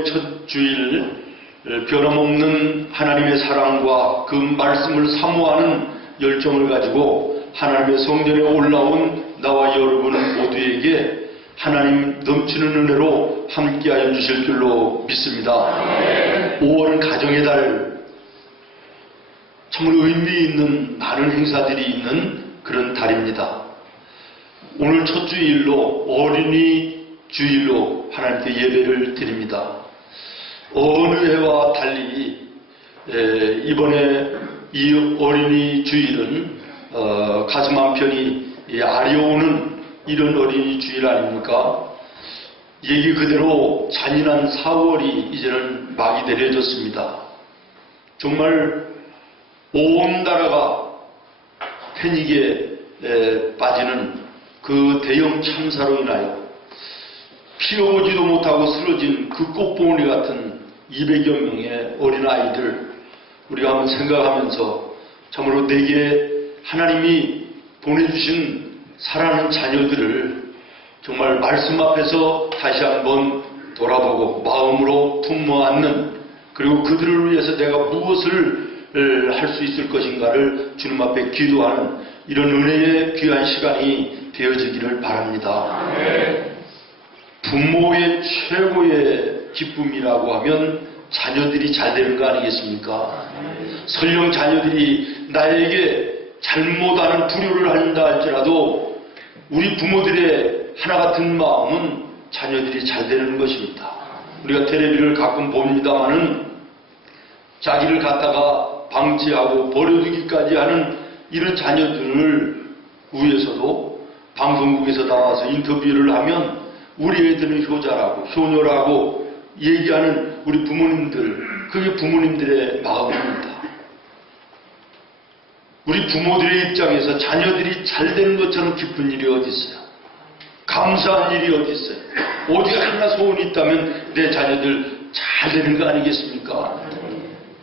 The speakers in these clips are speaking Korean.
6월의 첫 주일, 변함없는 하나님의 사랑과 그 말씀을 사모하는 열정을 가지고 하나님의 성전에 올라온 나와 여러분 모두에게 하나님 넘치는 은혜로 함께하여 주실 줄로 믿습니다. 5월은 가정의 달, 정말 의미 있는 많은 행사들이 있는 그런 달입니다. 오늘 첫 주일로 어린이 주일로 하나님께 예배를 드립니다. 어느 해와 달리 이번에 이 어린이 주일은 가슴 한편이 아려오는 이런 어린이 주일 아닙니까? 얘기 그대로 잔인한 4월이 이제는 막이 내려졌습니다. 정말 온 나라가 패닉에 빠지는 그 대형 참사로 인하여 피어오지도 못하고 쓰러진 그 꽃봉오리 같은 200여 명의 어린아이들, 우리가 한번 생각하면서 참으로 내게 하나님이 보내주신 사랑하는 자녀들을 정말 말씀 앞에서 다시 한번 돌아보고 마음으로 품어 안는, 그리고 그들을 위해서 내가 무엇을 할 수 있을 것인가를 주님 앞에 기도하는 이런 은혜의 귀한 시간이 되어지기를 바랍니다. 부모의 최고의 기쁨이라고 하면 자녀들이 잘 되는 거 아니겠습니까? 설령 자녀들이 나에게 잘못하는 불효를 한다 할지라도 우리 부모들의 하나 같은 마음은 자녀들이 잘 되는 것입니다. 우리가 텔레비를 가끔 봅니다마는 자기를 갖다가 방치하고 버려두기까지 하는 이런 자녀들을 위해서도 방송국에서 나와서 인터뷰를 하면 우리 애들은 효자라고 효녀라고 얘기하는 우리 부모님들, 그게 부모님들의 마음입니다. 우리 부모들의 입장에서 자녀들이 잘 되는 것처럼 기쁜 일이 어디 있어요? 감사한 일이 어디 있어요? 어디 하나 소원이 있다면 내 자녀들 잘 되는 거 아니겠습니까?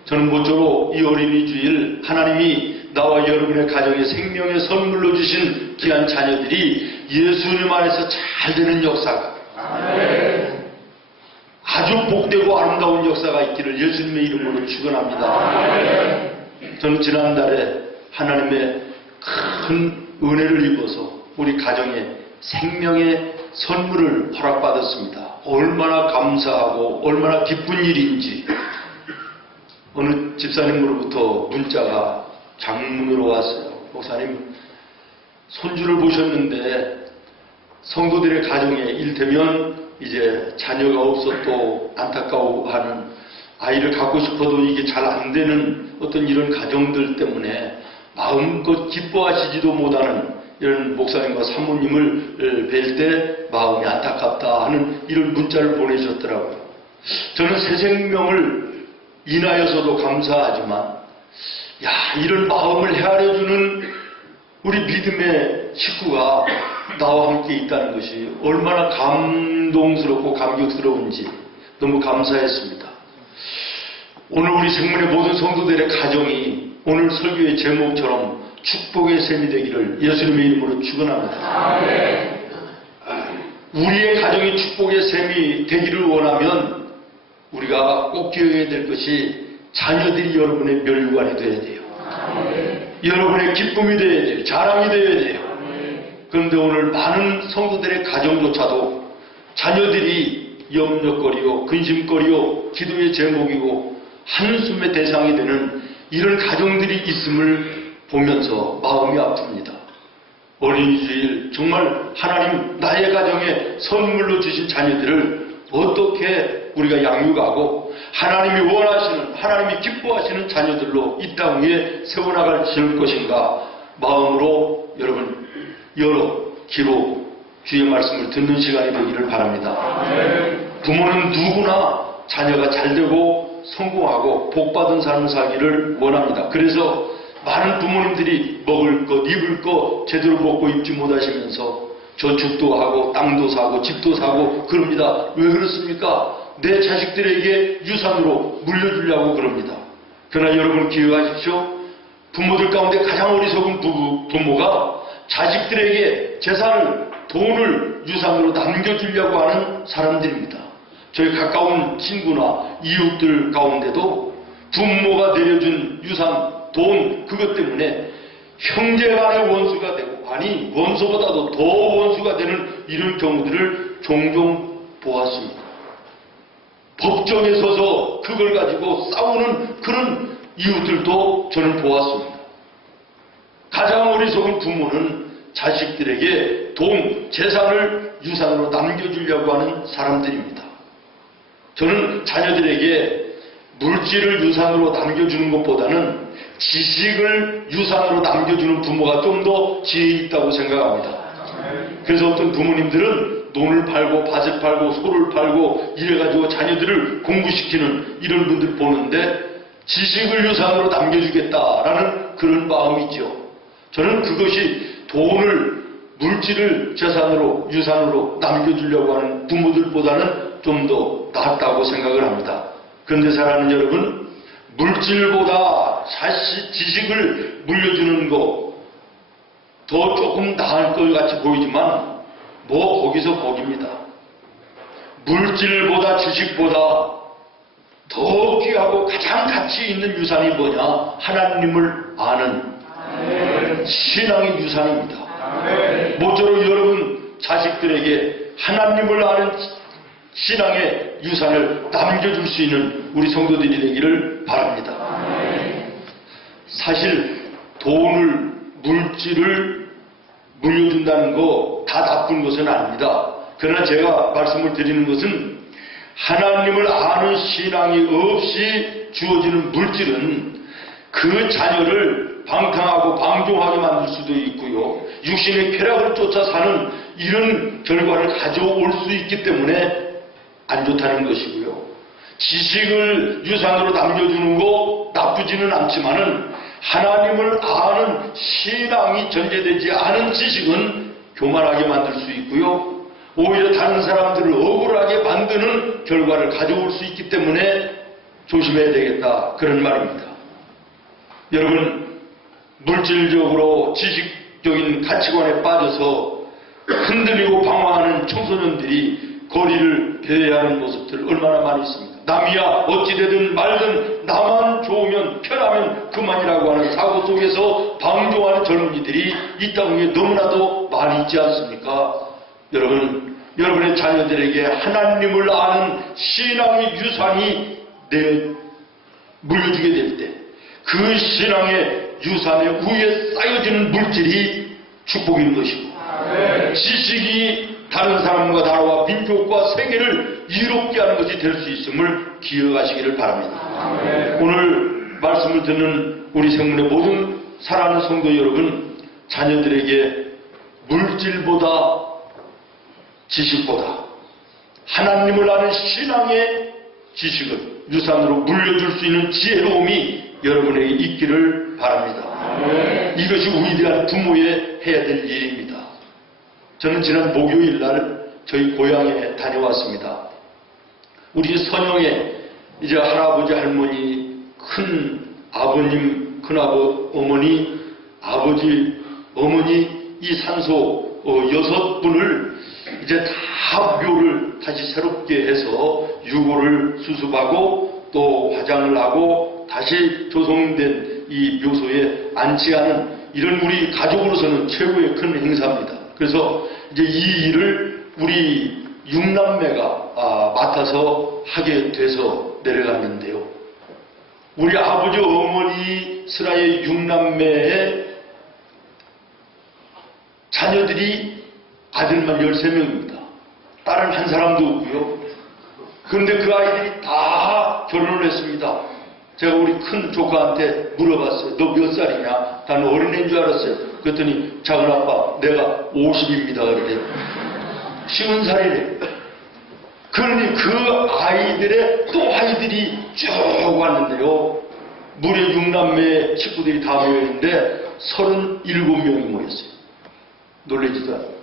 저는 모쪼록 이 어린이 주일 하나님이 나와 여러분의 가정에 생명의 선물로 주신 귀한 자녀들이 예수님 안에서 잘 되는 역사가, 아주 복되고 아름다운 역사가 있기를 예수님의 이름으로 축원합니다. 저는 지난달에 하나님의 큰 은혜를 입어서 우리 가정에 생명의 선물을 허락받았습니다. 얼마나 감사하고 얼마나 기쁜 일인지. 어느 집사님으로부터 문자가 장문으로 왔어요. 목사님, 손주를 보셨는데 성도들의 가정에 일테면 이제 자녀가 없어 또 안타까워하는, 아이를 갖고 싶어도 이게 잘 안 되는 어떤 이런 가정들 때문에 마음껏 기뻐하시지도 못하는 이런 목사님과 사모님을 뵐 때 마음이 안타깝다 하는 이런 문자를 보내셨더라고요. 저는 새 생명을 인하여서도 감사하지만, 이런 마음을 헤아려주는 우리 믿음의 식구가 나와 함께 있다는 것이 얼마나 감동스럽고 감격스러운지 너무 감사했습니다. 오늘 우리 생문의 모든 성도들의 가정이 오늘 설교의 제목처럼 축복의 셈이 되기를 예수님의 이름으로 축원합니다. 우리의 가정이 축복의 셈이 되기를 원하면 우리가 꼭 기억해야 될 것이 자녀들이 여러분의 멸관이 되어야 돼요. 여러분의 기쁨이 되어야 돼요. 자랑이 되어야 돼요. 그런데 오늘 많은 성도들의 가정조차도 자녀들이 염려거리요, 근심거리요, 기도의 제목이고 한숨의 대상이 되는 이런 가정들이 있음을 보면서 마음이 아픕니다. 어린이 주일 정말 하나님 나의 가정에 선물로 주신 자녀들을 어떻게 우리가 양육하고 하나님이 원하시는, 하나님이 기뻐하시는 자녀들로 이 땅 위에 세워나갈 것인가 마음으로 여러분 여러 귀로 주의 말씀을 듣는 시간이 되기를 바랍니다. 부모는 누구나 자녀가 잘되고 성공하고 복받은 삶을 살기를 원합니다. 그래서 많은 부모님들이 먹을 것, 입을 것 제대로 먹고 입지 못하시면서 저축도 하고 땅도 사고 집도 사고 그럽니다. 왜 그렇습니까? 내 자식들에게 유산으로 물려주려고 그럽니다. 그러나 여러분 기억하십시오. 부모들 가운데 가장 어리석은 부모가 자식들에게 재산을, 돈을 유산으로 남겨주려고 하는 사람들입니다. 저희 가까운 친구나 이웃들 가운데도 부모가 내려준 유산, 돈, 그것 때문에 형제간의 원수가 되고, 아니 원수보다도 더 원수가 되는 이런 경우들을 종종 보았습니다. 법정에 서서 그걸 가지고 싸우는 그런 이웃들도 저는 보았습니다. 가장 어리석은 부모는 자식들에게 돈, 재산을 유산으로 남겨주려고 하는 사람들입니다. 저는 자녀들에게 물질을 유산으로 남겨주는 것보다는 지식을 유산으로 남겨주는 부모가 좀 더 지혜 있다고 생각합니다. 그래서 어떤 부모님들은 논을 팔고 밭을 팔고 소를 팔고 이래가지고 자녀들을 공부시키는 이런 분들 보는데 지식을 유산으로 남겨주겠다라는 그런 마음이 있죠. 저는 그것이 돈을, 물질을 재산으로, 유산으로 남겨주려고 하는 부모들보다는 좀 더 낫다고 생각을 합니다. 그런데 사랑하는 여러분, 물질보다 지식을 물려주는 거 더 조금 나을 것 같이 보이지만 뭐 거기서 거기입니다. 물질보다 지식보다 더 귀하고 가장 가치 있는 유산이 뭐냐? 하나님을 아는 신앙의 유산입니다. 모쪼록 여러분 자식들에게 하나님을 아는 신앙의 유산을 남겨줄 수 있는 우리 성도들이 되기를 바랍니다. 사실 돈을, 물질을 물려준다는 거 다 나쁜 것은 아닙니다. 그러나 제가 말씀을 드리는 것은 하나님을 아는 신앙이 없이 주어지는 물질은 그 자녀를 방탕하고 방종하게 만들 수도 있고요. 육신의 쾌락을 쫓아 사는 이런 결과를 가져올 수 있기 때문에 안 좋다는 것이고요. 지식을 유산으로 남겨주는 거 나쁘지는 않지만은 하나님을 아는 신앙이 전제되지 않은 지식은 교만하게 만들 수 있고요. 오히려 다른 사람들을 억울하게 만드는 결과를 가져올 수 있기 때문에 조심해야 되겠다, 그런 말입니다. 여러분, 물질적으로 지식적인 가치관에 빠져서 흔들리고 방황하는 청소년들이 거리를 배회하는 모습들 얼마나 많이 있습니다. 남이야 어찌되든 말든 나만 좋으면 편하면 그만이라고 하는 사고 속에서 방종하는 젊은이들이 이 땅에 너무나도 많이 있지 않습니까? 여러분, 여러분의 자녀들에게 하나님을 아는 신앙의 유산이 물려주게 될 때 그 신앙의 유산의 위에 쌓여지는 물질이 축복인 것이고, 지식이 다른 사람과 나라와 민족과 세계를 이롭게 하는 것이 될 수 있음을 기억하시기를 바랍니다. 오늘 말씀을 듣는 우리 생문의 모든 사랑하는 성도 여러분, 자녀들에게 물질보다 지식보다 하나님을 아는 신앙의 지식을 유산으로 물려줄 수 있는 지혜로움이 여러분에게 있기를 바랍니다. 이것이 위대한 부모의 해야 될 일입니다. 저는 지난 목요일 날 저희 고향에 다녀왔습니다. 우리 선영에 이제 할아버지, 할머니, 큰 아버님, 어머니, 아버지, 어머니 이 산소 6분을 이제 다 묘를 다시 새롭게 해서 유골을 수습하고 또 화장을 하고 다시 조성된 이 묘소에 안치하는 이런 우리 가족으로서는 최고의 큰 행사입니다. 그래서 이제 이 일을 우리 6남매가 맡아서 하게 돼서 내려갔는데요. 우리 아버지, 어머니 슬하의 6남매의 자녀들이 아들만 13명입니다. 딸은 한 사람도 없고요. 그런데 그 아이들이 다 결혼을 했습니다. 제가 우리 큰 조카한테 물어봤어요. 너 몇 살이냐? 나는 어린애인 줄 알았어요. 그랬더니 작은 아빠 내가 50입니다. 그래. 50살이래. 그러니 그 아이들의 또 아이들이 쭉 왔는데요. 무려 6남매 친구들이 다 모여있는데 37명이 모였어요. 놀라지도 않아요.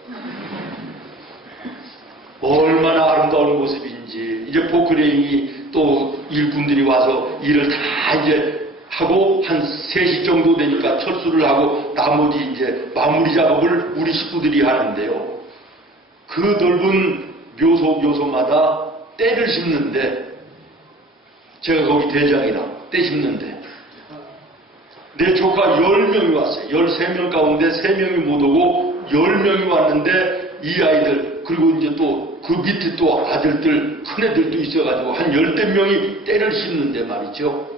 얼마나 아름다운 모습인지. 이제 포크레인이 또 일꾼들이 와서 일을 다 이제 하고 한 3시 정도 되니까 철수를 하고 나머지 이제 마무리 작업을 우리 식구들이 하는데요. 그 넓은 묘소마다 때를 심는데, 제가 거기 대장이라 때 심는데 내 조카 10명이 왔어요. 13명 가운데 3명이 못 오고 10명이 왔는데 이 아이들 그리고 이제 또 그 밑에 또 아들들 큰애들도 있어가지고 한 10명이 때를 심는데 말이죠.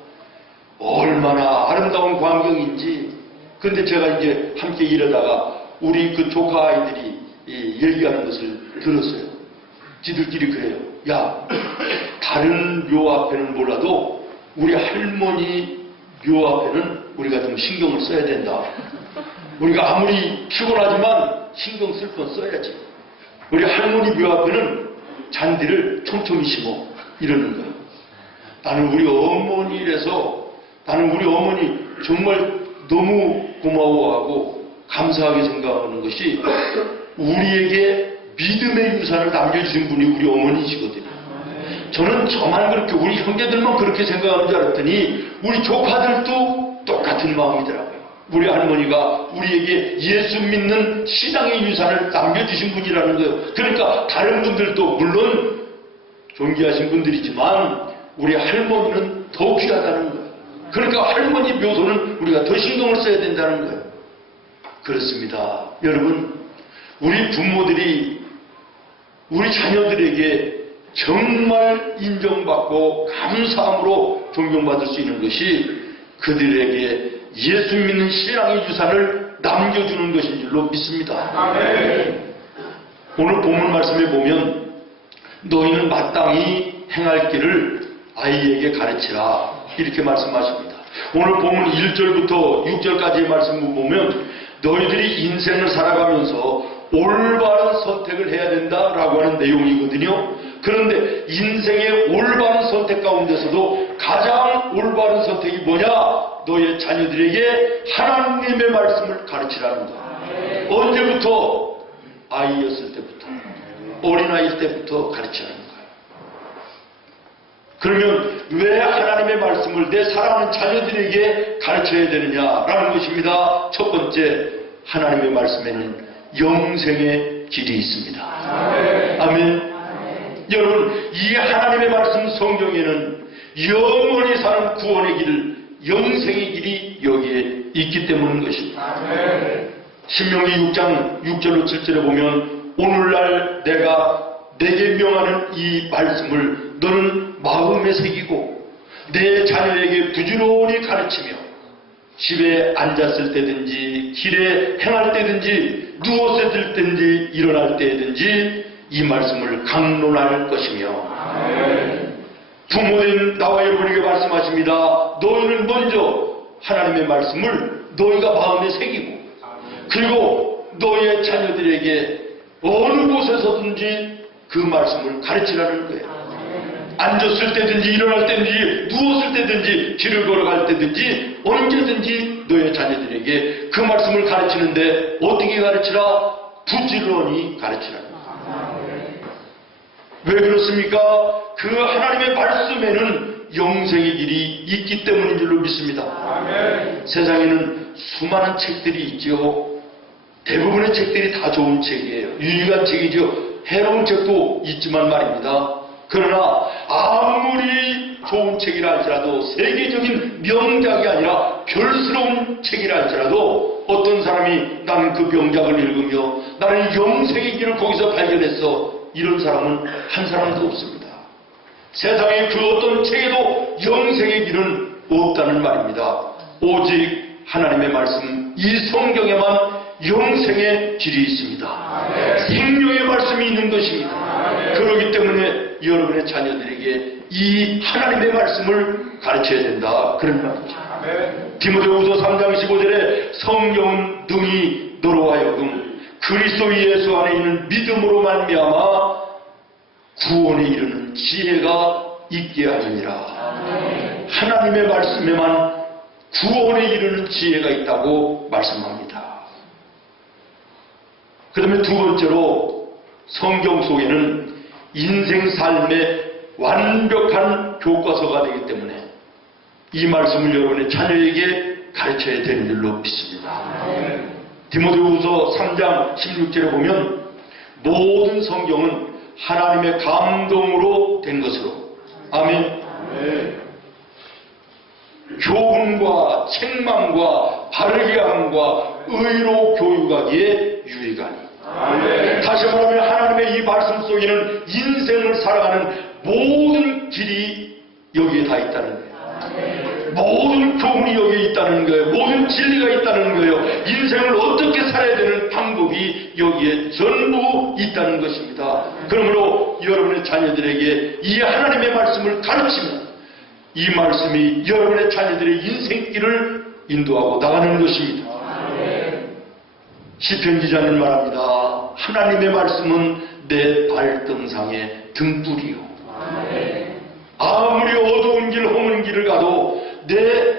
얼마나 아름다운 광경인지. 근데 제가 이제 함께 일하다가 우리 그 조카 아이들이 얘기하는 것을 들었어요. 지들끼리 그래요. 야, 다른 묘 앞에는 몰라도 우리 할머니 묘 앞에는 우리가 좀 신경을 써야 된다. 우리가 아무리 피곤하지만 신경 쓸 건 써야지. 우리 할머니 묘 앞에는 잔디를 촘촘히 심어. 이러는 거야. 나는 우리 어머니라서 나는 우리 어머니 정말 너무 고마워하고 감사하게 생각하는 것이 우리에게 믿음의 유산을 남겨주신 분이 우리 어머니시거든요. 저는 저만 그렇게 우리 형제들만 그렇게 생각하는 줄 알았더니 우리 조카들도 똑같은 마음이더라고요. 우리 할머니가 우리에게 예수 믿는 신앙의 유산을 남겨주신 분이라는 거예요. 그러니까 다른 분들도 물론 존귀하신 분들이지만 우리 할머니는 더 귀하다는 거예요. 그러니까 할머니 묘소는 우리가 더 신경을 써야 된다는 거예요. 그렇습니다. 여러분, 우리 부모들이 우리 자녀들에게 정말 인정받고 감사함으로 존경받을 수 있는 것이 그들에게 예수 믿는 신앙의 유산을 남겨주는 것인 줄로 믿습니다. 아멘. 오늘 본문 말씀에 보면 너희는 마땅히 행할 길을 아이에게 가르치라 이렇게 말씀하십니다. 오늘 본문 1절부터 6절까지의 말씀을 보면 너희들이 인생을 살아가면서 올바른 선택을 해야 된다라고 하는 내용이거든요. 그런데 인생의 올바른 선택 가운데서도 가장 올바른 선택이 뭐냐? 너의 자녀들에게 하나님의 말씀을 가르치라는 거야. 언제부터? 아이였을 때부터, 어린아이일 때부터 가르치라는 거야. 그러면 왜 하나님의 말씀을 내 사랑하는 자녀들에게 가르쳐야 되느냐라는 것입니다. 첫 번째, 하나님의 말씀에는 영생의 길이 있습니다. 아멘. 여러분, 이 하나님의 말씀 성경에는 영원히 사는 구원의 길, 영생의 길이 여기에 있기 때문인 것입니다. 신명기 6장 6절로 7절에 보면 오늘날 내가 내게 명하는 이 말씀을 너는 마음에 새기고 내 자녀에게 부지런히 가르치며 집에 앉았을 때든지 길에 행할 때든지 누웠을 때든지 일어날 때든지 이 말씀을 강론할 것이며 부모님 나와 여러분에게 말씀하십니다. 너희는 먼저 하나님의 말씀을 너희가 마음에 새기고 그리고 너희의 자녀들에게 어느 곳에서든지 그 말씀을 가르치라는 거예요. 앉았을 때든지 일어날 때든지 누웠을 때든지 길을 걸어갈 때든지 언제든지 너의 자녀들에게 그 말씀을 가르치는데 어떻게 가르치라? 부지런히 가르치라는 거예요. 왜 그렇습니까? 그 하나님의 말씀에는 영생의 길이 있기 때문인 줄로 믿습니다. 아멘. 세상에는 수많은 책들이 있죠. 대부분의 책들이 다 좋은 책이에요. 유익한 책이죠. 해로운 책도 있지만 말입니다. 그러나 아무리 좋은 책이라 할지라도 세계적인 명작이 아니라 별스러운 책이라 할지라도 어떤 사람이 나는 그 명작을 읽으며 나는 영생의 길을 거기서 발견했어, 이런 사람은 한 사람도 없습니다. 세상의 그 어떤 책에도 영생의 길은 없다는 말입니다. 오직 하나님의 말씀, 이 성경에만 영생의 길이 있습니다. 아멘. 생명의 말씀이 있는 것입니다. 아멘. 그렇기 때문에 여러분의 자녀들에게 이 하나님의 말씀을 가르쳐야 된다, 그런 말이죠. 아멘. 디모데후서 3장 15절에 성경은 능히 너로 하여금 그리스도 예수 안에 있는 믿음으로 말미암아 구원에 이르는 지혜가 있게 하느니라. 아멘. 하나님의 말씀에만 구원에 이르는 지혜가 있다고 말씀합니다. 그 다음에 두 번째로 성경 속에는 인생 삶의 완벽한 교과서가 되기 때문에 이 말씀을 여러분의 자녀에게 가르쳐야 되는 줄로 믿습니다. 디모데후서 3장 16절에 보면 모든 성경은 하나님의 감동으로 된 것으로. 아멘. 교훈과 책망과 바르게 함과 의로 교육하기에 유익하니. 다시 말하면 하나님의 이 말씀 속에는 인생을 살아가는 모든 길이 여기에 다 있다는 거예요. 모든 교훈이 여기에 있다는 거예요. 모든 진리가 있다는 거예요. 인생을 어떻게 살아야 되는 방법이 여기에 전부 있다는 것입니다. 그러므로 여러분의 자녀들에게 이 하나님의 말씀을 가르치면 이 말씀이 여러분의 자녀들의 인생길을 인도하고 나가는 것입니다. 시편 기자는 말합니다. 하나님의 말씀은 내 발등상의 등불이요. 아무리 어두운 길, 허문 길을 가도 내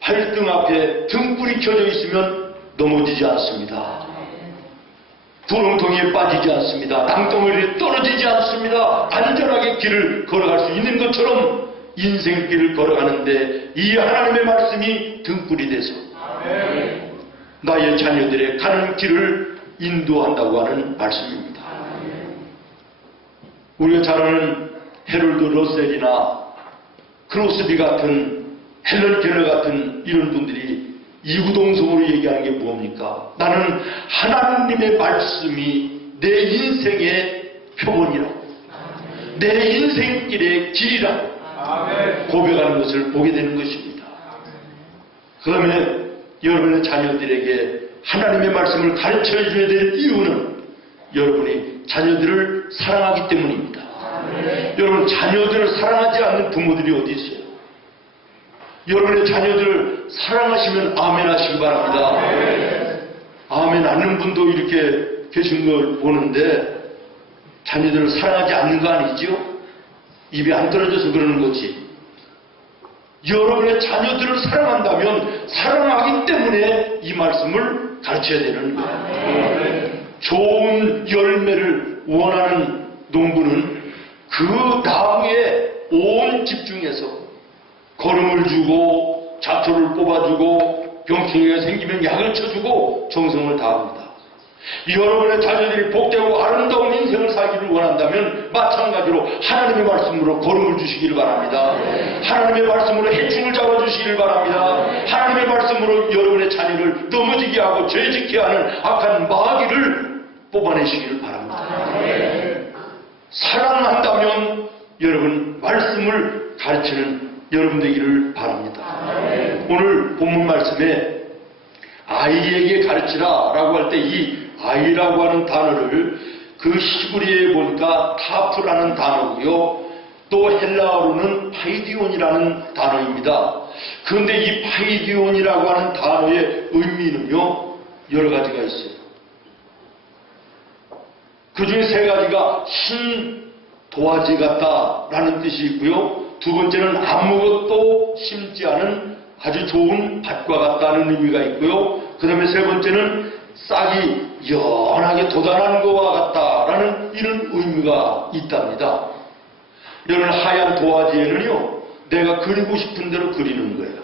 발등 앞에 등불이 켜져 있으면 넘어지지 않습니다. 구렁텅이에 빠지지 않습니다. 땅덩어리에 떨어지지 않습니다. 안전하게 길을 걸어갈 수 있는 것처럼 인생길을 걸어가는데 이 하나님의 말씀이 등불이 돼서 나의 자녀들의 가는 길을 인도한다고 하는 말씀입니다. 우리가 잘 아는 해롤드 러셀이나 크로스비 같은 헬런 켈러 같은 이런 분들이 이구동성으로 얘기하는 게 뭡니까? 나는 하나님의 말씀이 내 인생의 표본이라고, 내 인생길의 길이라고 고백하는 것을 보게 되는 것입니다. 그러면 여러분의 자녀들에게 하나님의 말씀을 가르쳐 줘야 될 이유는 여러분이 자녀들을 사랑하기 때문입니다. 여러분, 자녀들을 사랑하지 않는 부모들이 어디 있어요? 여러분의 자녀들을 사랑하시면 아멘 하시기 바랍니다. 아멘 하는 분도 이렇게 계신 걸 보는데 자녀들을 사랑하지 않는 거 아니죠? 입이 안 떨어져서 그러는 거지. 여러분의 자녀들을 사랑한다면 사랑하기 때문에 이 말씀을 가르쳐야 되는 거예요. 좋은 열매를 원하는 농부는 그 나무에 온 집중해서 거름을 주고 잡초를 뽑아주고 병충해가 생기면 약을 쳐주고 정성을 다합니다. 여러분의 자녀들이 복되고 아름다운 인생을 살기를 원한다면 마찬가지로 하나님의 말씀으로 거름을 주시기를 바랍니다. 하나님의 말씀으로 해충을 잡아주시기를 바랍니다. 하나님의 말씀으로 여러분의 자녀를 넘어지게 하고 죄짓게 하는 악한 마귀를 뽑아내시기를 바랍니다. 사랑한다면 여러분 말씀을 가르치는 여러분 되기를 바랍니다. 오늘 본문 말씀에 아이에게 가르치라 라고 할 때 이 아이라고 하는 단어를 그 히브리어에 보니까 타프라는 단어고요. 또 헬라어로는 파이디온이라는 단어입니다. 그런데 이 파이디온이라고 하는 단어의 의미는요, 여러 가지가 있어요. 그 중에 세 가지가 흰 도화지 같다라는 뜻이 있고요. 두 번째는 아무것도 심지 않은 아주 좋은 밭과 같다는 의미가 있고요. 그 다음에 세 번째는 싹이 연하게 돋아난 것과 같다라는 이런 의미가 있답니다. 여러분, 하얀 도화지에는요, 내가 그리고 싶은 대로 그리는 거예요.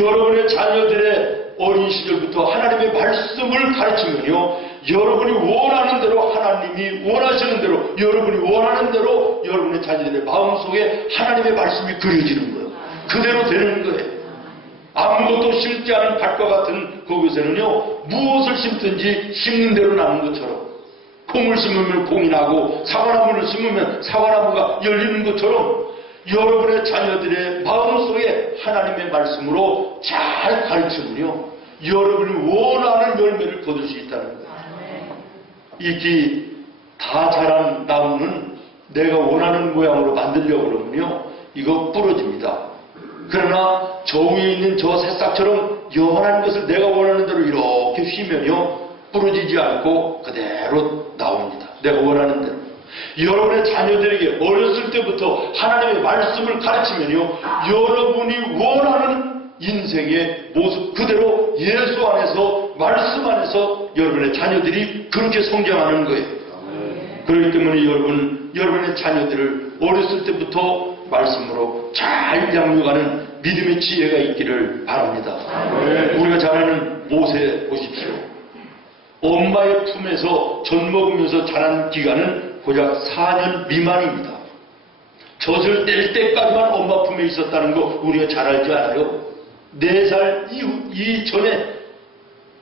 여러분의 자녀들의 어린 시절부터 하나님의 말씀을 가르치면요, 여러분이 원하는 대로, 하나님이 원하시는 대로, 여러분이 원하는 대로 여러분의 자녀들의 마음속에 하나님의 말씀이 그려지는 거예요. 그대로 되는 거예요. 아무것도 심지 않은 밭과 같은 그곳에는요, 무엇을 심든지 심는 대로 나는 것처럼, 콩을 심으면 콩이 나고 사과나무를 심으면 사과나무가 열리는 것처럼 여러분의 자녀들의 마음속에 하나님의 말씀으로 잘 가르치면요, 여러분이 원하는 열매를 거둘 수 있다는 거예요. 이렇게 다 자란 나무는 내가 원하는 모양으로 만들려고 그러면요, 이거 부러집니다. 그러나 저 위에 있는 저 새싹처럼 연한 것을 내가 원하는 대로 이렇게 휘면요, 부러지지 않고 그대로 나옵니다. 내가 원하는 대로. 여러분의 자녀들에게 어렸을 때부터 하나님의 말씀을 가르치면요, 여러분이 원하는 인생의 모습 그대로 예수 안에서, 말씀 안에서 여러분의 자녀들이 그렇게 성장하는 거예요. 그렇기 때문에 여러분의 자녀들을 어렸을 때부터 말씀으로 잘 양육하는 믿음의 지혜가 있기를 바랍니다. 우리가 잘 아는 모세 보십시오. 엄마의 품에서 젖 먹으면서 자란 기간은 고작 4년 미만입니다. 젖을 뗄 때까지만 엄마 품에 있었다는 거 우리가 잘 알지 않아요? 4살 이전에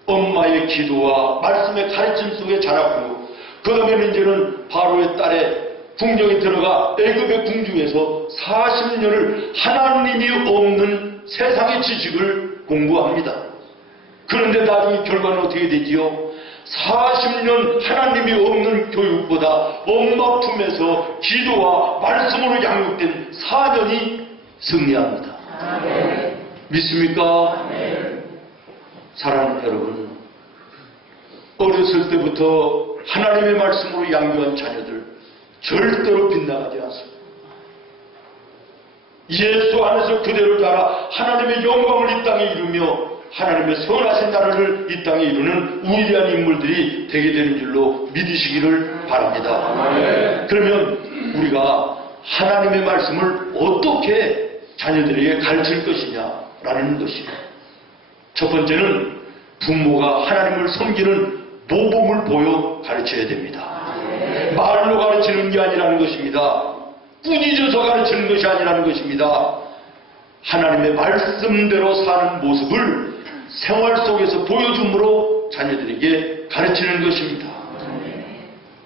엄마의 기도와 말씀의 가르침 속에 자랐고, 그 다음에는 이제는 바로의 딸의 궁정에 들어가 애굽의 궁중에서 40년을 하나님이 없는 세상의 지식을 공부합니다. 그런데 나중에 결과는 어떻게 되지요? 40년 하나님이 없는 교육보다 엄마 품에서 기도와 말씀으로 양육된 4년이 승리합니다. 믿습니까? 사랑하는 여러분, 어렸을 때부터 하나님의 말씀으로 양육한 자녀들 절대로 빗나가지 않습니다. 예수 안에서 그대로 자라 하나님의 영광을 이 땅에 이루며 하나님의 선하신 나라를 이 땅에 이루는 위대한 인물들이 되게 되는 줄로 믿으시기를 바랍니다. 그러면 우리가 하나님의 말씀을 어떻게 자녀들에게 가르칠 것이냐라는 것이에요. 첫 번째는 부모가 하나님을 섬기는 모범을 보여 가르쳐야 됩니다. 말로 가르치는 게 아니라는 것입니다. 꾸짖어서 가르치는 것이 아니라는 것입니다. 하나님의 말씀대로 사는 모습을 생활 속에서 보여줌으로 자녀들에게 가르치는 것입니다.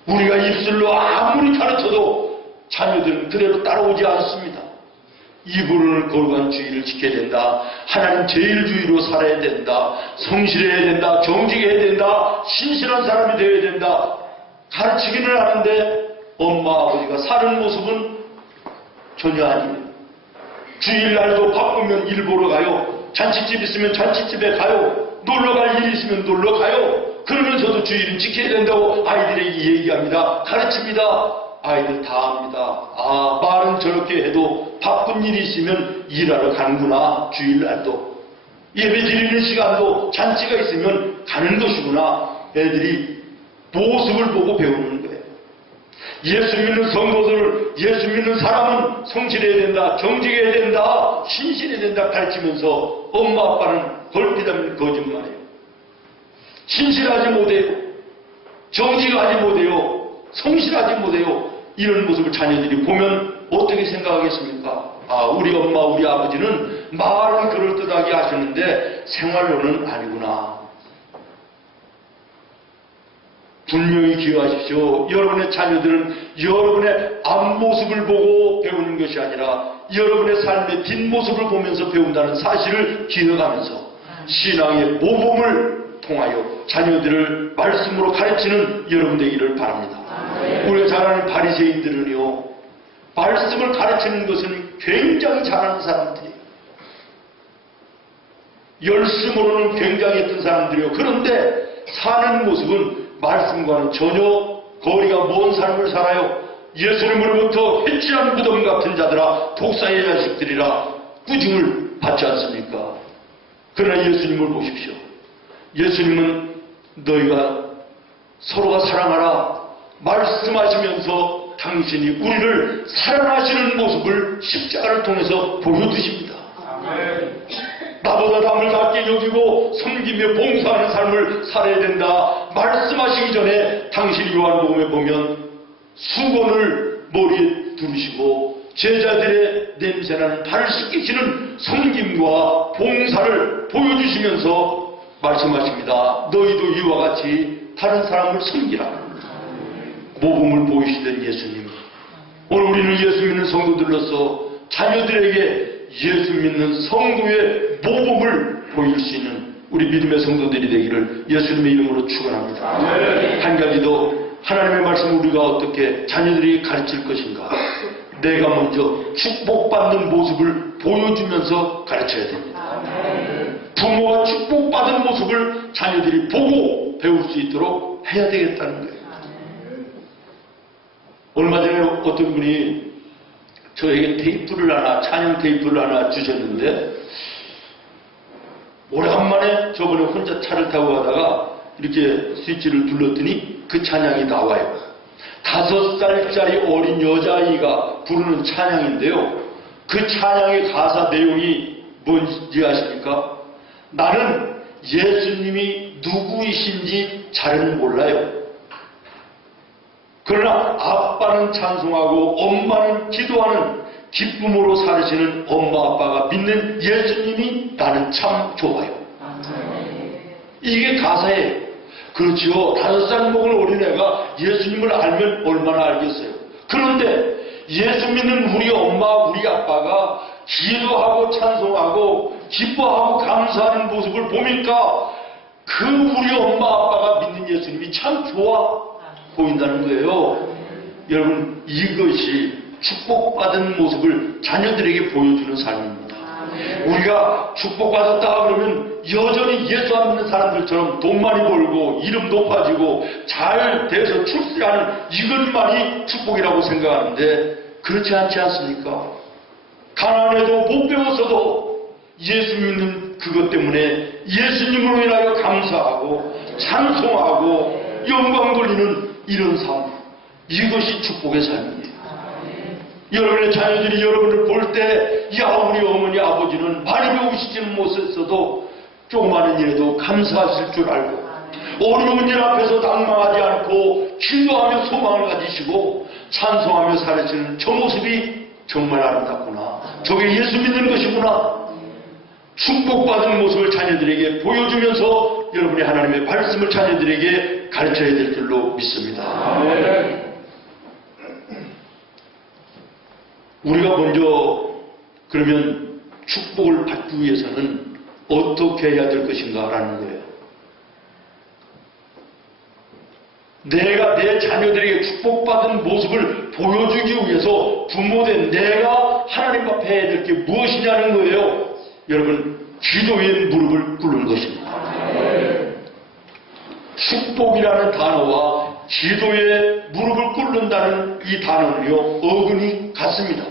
우리가 입술로 아무리 가르쳐도 자녀들은 그대로 따라오지 않습니다. 이불을 거룩한 주의를 지켜야 된다. 하나님 제일주의로 살아야 된다. 성실해야 된다. 정직해야 된다. 신실한 사람이 되어야 된다. 가르치기는 하는데 엄마 아버지가 사는 모습은 전혀 아니에요. 주일날도 바쁘면 일 보러 가요. 잔치집 있으면 잔치집에 가요. 놀러갈 일이 있으면 놀러 가요. 그러면서도 주일은 지켜야 된다고 아이들에게 얘기합니다. 가르칩니다. 아이들 다 압니다. 아, 말은 저렇게 해도 바쁜 일이 있으면 일하러 가는구나. 주일날도 예배 드리는 시간도 잔치가 있으면 가는 것이구나. 애들이 모습을 보고 배우는 거예요. 예수 믿는 성도들, 예수 믿는 사람은 성실해야 된다, 정직해야 된다, 신실해야 된다 가르치면서 엄마 아빠는 걸핏하면 거짓말해요. 신실하지 못해요. 정직하지 못해요. 성실하지 못해요. 이런 모습을 자녀들이 보면 어떻게 생각하겠습니까? 아, 우리 엄마, 우리 아버지는 말은 그럴듯하게 하셨는데 생활로는 아니구나. 분명히 기억하십시오. 여러분의 자녀들은 여러분의 앞모습을 보고 배우는 것이 아니라 여러분의 삶의 뒷모습을 보면서 배운다는 사실을 기억하면서 신앙의 모범을 통하여 자녀들을 말씀으로 가르치는 여러분 되기를 바랍니다. 우리가 잘 아는 바리새인들은요, 말씀을 가르치는 것은 굉장히 잘하는 사람들이에요. 열심으로는 굉장히 했던 사람들이에요. 그런데 사는 모습은 말씀과는 전혀 거리가 먼 삶을 살아요. 예수님으로부터 회칠한 무덤 같은 자들아, 독사의 자식들이라 꾸중을 받지 않습니까? 그러나 예수님을 보십시오. 예수님은 너희가 서로가 사랑하라 말씀하시면서 당신이 우리를 사랑하시는 모습을 십자가를 통해서 보여주십니다. 나보다 남을 낮게 여기고 섬기며 봉사하는 삶을 살아야 된다 말씀하시기 전에 당신이 요한복음에 보면 수건을 머리에 두르시고 제자들의 냄새나는 발을 씻기시는 섬김과 봉사를 보여주시면서 말씀하십니다. 너희도 이와 같이 다른 사람을 섬기라. 모범을 보이시던 예수님, 오늘 우리는 예수 믿는 성도들로서 자녀들에게 예수 믿는 성도의 모범을 보일 수 있는 우리 믿음의 성도들이 되기를 예수님의 이름으로 축원합니다. 한 가지 더, 하나님의 말씀을 우리가 어떻게 자녀들에게 가르칠 것인가. 내가 먼저 축복받는 모습을 보여주면서 가르쳐야 됩니다. 부모가 축복받은 모습을 자녀들이 보고 배울 수 있도록 해야 되겠다는 거예요. 얼마 전에 어떤 분이 저에게 테이프를 하나, 찬양 테이프를 하나 주셨는데, 오래간만에 저번에 혼자 차를 타고 가다가 이렇게 스위치를 눌렀더니 그 찬양이 나와요. 5살짜리 어린 여자아이가 부르는 찬양인데요. 그 찬양의 가사 내용이 뭔지 아십니까? 나는 예수님이 누구이신지 잘은 몰라요. 그러나 아빠는 찬송하고 엄마는 기도하는 기쁨으로 살으시는 엄마 아빠가 믿는 예수님이 나는 참 좋아요. 이게 가사예요. 그렇지요. 5살 먹은 어린애가 예수님을 알면 얼마나 알겠어요. 그런데 예수 믿는 우리 엄마 우리 아빠가 기도하고 찬송하고 기뻐하고 감사하는 모습을 보니까 그 우리 엄마 아빠가 믿는 예수님이 참 좋아 보인다는 거예요. 여러분, 이것이 축복받은 모습을 자녀들에게 보여주는 삶입니다. 우리가 축복받았다 그러면 여전히 예수 안 믿는 사람들처럼 돈 많이 벌고 이름 높아지고 잘 돼서 출세하는 이것만이 축복이라고 생각하는데 그렇지 않지 않습니까? 가난해도 못 배웠어도 예수 믿는 그것 때문에 예수님으로 인하여 감사하고 찬송하고 영광 돌리는 이런 삶, 이것이 축복의 삶이에요. 여러분의 자녀들이 여러분을 볼 때, 야, 우리 어머니 아버지는 많이 배우시지는 못했어도 조그마한 일에도 감사하실 줄 알고, 어려운 일 앞에서 낭망하지 않고 기도하며 소망을 가지시고 찬송하며 살아지는 저 모습이 정말 아름답구나. 저게 예수 믿는 것이구나. 축복받은 모습을 자녀들에게 보여주면서 여러분이 하나님의 말씀을 자녀들에게 가르쳐야 될 줄로 믿습니다. 우리가 먼저 그러면 축복을 받기 위해서는 어떻게 해야 될 것인가라는 거예요. 내가 내 자녀들에게 축복받은 모습을 보여주기 위해서 부모된 내가 하나님 앞에 해야 될 게 무엇이냐는 거예요. 여러분, 기도의 무릎을 꿇는 것입니다. 축복이라는 단어와 기도의 무릎을 꿇는다는 이 단어는요, 어근이 같습니다.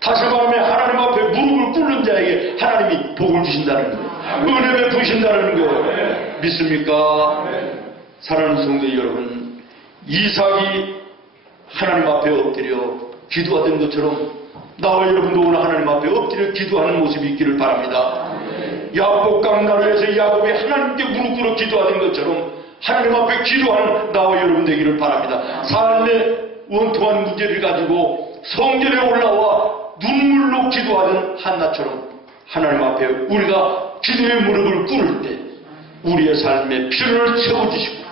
다시 말하면 하나님 앞에 무릎을 꿇는 자에게 하나님이 복을 주신다는 거예요. 은혜 베푸신다는 거예요. 믿습니까? 사랑하는 성도 여러분, 이삭이 하나님 앞에 엎드려 기도하던 것처럼 나와 여러분도 오늘 하나님 앞에 엎드려 기도하는 모습이 있기를 바랍니다. 야곱 강나루에서 야곱이 하나님께 무릎 꿇어 기도하던 것처럼 하나님 앞에 기도하는 나와 여러분 되기를 바랍니다. 삶의 원통한 문제를 가지고 성전에 올라와 눈물로 기도하던 한나처럼 하나님 앞에 우리가 기도의 무릎을 꿇을 때 우리의 삶에 필요를 채워주시고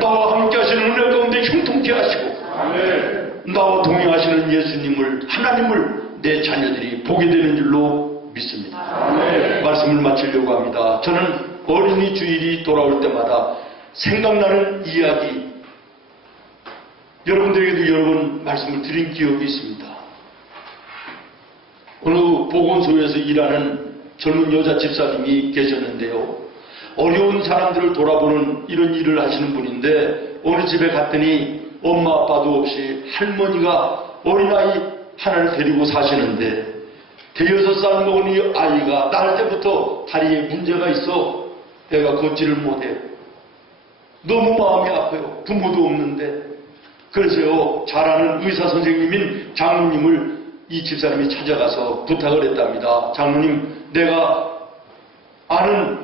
나와 함께 하시는 은혜 가운데 형통케 하시고 나와 동행하시는 예수님을, 하나님을 내 자녀들이 보게 되는 줄로 믿습니다. 말씀을 마치려고 합니다. 저는 어린이 주일이 돌아올 때마다 생각나는 이야기, 여러분들에게도 여러 번 말씀을 드린 기억이 있습니다. 어느 보건소에서 일하는 젊은 여자 집사님이 계셨는데요. 어려운 사람들을 돌아보는 이런 일을 하시는 분인데 어느 집에 갔더니 엄마 아빠도 없이 할머니가 어린아이 하나를 데리고 사시는데 6살 먹은 이 아이가 날 때부터 다리에 문제가 있어 애가 걷지를 못해요. 너무 마음이 아파요. 부모도 없는데. 그래서요, 잘 아는 의사 선생님인 장로님을 이 집사람이 찾아가서 부탁을 했답니다. 장로님, 내가 아는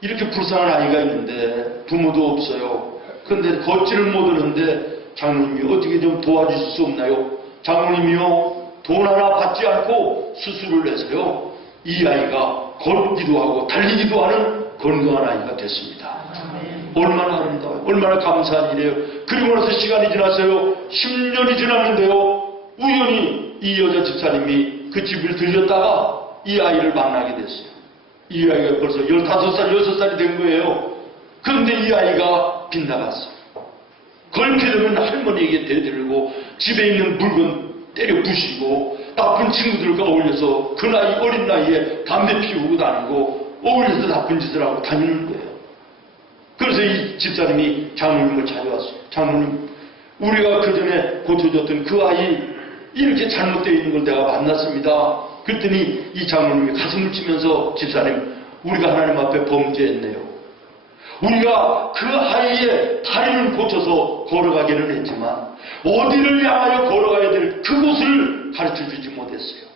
이렇게 불쌍한 아이가 있는데 부모도 없어요. 그런데 걷지를 못하는데 장로님이 어떻게 좀 도와주실 수 없나요? 장로님이요, 돈 하나 받지 않고 수술을 해서요, 이 아이가 걷기도 하고 달리기도 하는 건강한 아이가 됐습니다. 얼마나 아름다워요. 얼마나 감사한 일이에요. 그리고 나서 시간이 지났어요. 10년이 지났는데요, 우연히 이 여자 집사님이 그 집을 들렸다가 이 아이를 만나게 됐어요. 이 아이가 벌써 15살, 6살이 된 거예요. 그런데 이 아이가 빗나갔어요. 그렇게 되면 할머니에게 대들고 집에 있는 물건 때려 부시고 나쁜 친구들과 어울려서 그 나이, 어린 나이에 담배 피우고 다니고 어울려서 나쁜 짓을 하고 다니는 거예요. 그래서 이 집사님이 장로님을 찾아왔어요. 장로님, 우리가 그 전에 고쳐줬던 그 아이 이렇게 잘못되어 있는 걸 내가 만났습니다. 그랬더니 이 장로님이 가슴을 치면서, 집사님, 우리가 하나님 앞에 범죄했네요. 우리가 그 아이의 다리를 고쳐서 걸어가기는 했지만 어디를 향하여 걸어가야 될 그곳을 가르쳐주지 못했어요.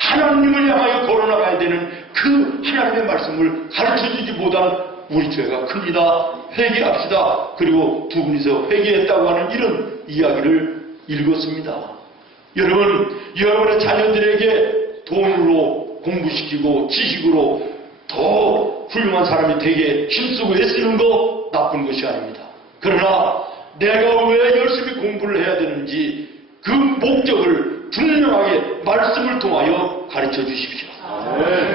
하나님을 향하여 걸어나가야 되는 그 하나님의 말씀을 가르쳐주지 못한 우리 죄가 큽니다. 회개합시다. 그리고 두 분이서 회개했다고 하는 이런 이야기를 읽었습니다. 여러분, 여러분의 자녀들에게 돈으로 공부시키고 지식으로 더 훌륭한 사람이 되게 힘쓰고 애쓰는 거 나쁜 것이 아닙니다. 그러나 내가 왜 열심히 공부를 해야 되는지 그 목적을 분명하게 말씀을 통하여 가르쳐 주십시오.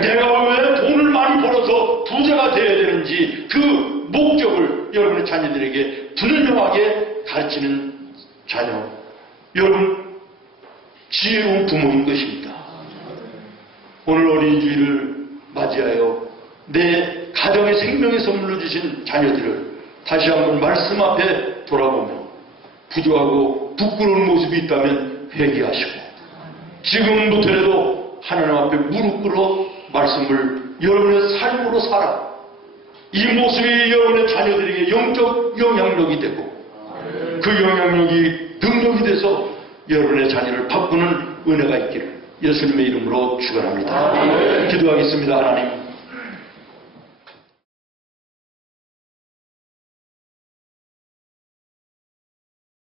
내가 왜 돈을 많이 벌어서 부자가 되어야 되는지 그 목적을 여러분의 자녀들에게 분명하게 가르치는 자녀, 여러분 지혜로운 부모인 것입니다. 오늘 어린이주일을 맞이하여 내 가정의 생명의 선물로 주신 자녀들을 다시 한번 말씀 앞에 돌아보며 부족하고 부끄러운 모습이 있다면 회개하시고 지금부터라도 하나님 앞에 무릎 꿇어 말씀을 여러분의 삶으로 살아 이 모습이 여러분의 자녀들에게 영적 영향력이 되고 그 영향력이 능력이 돼서 여러분의 자녀를 바꾸는 은혜가 있기를 예수님의 이름으로 축원합니다. 기도하겠습니다. 하나님,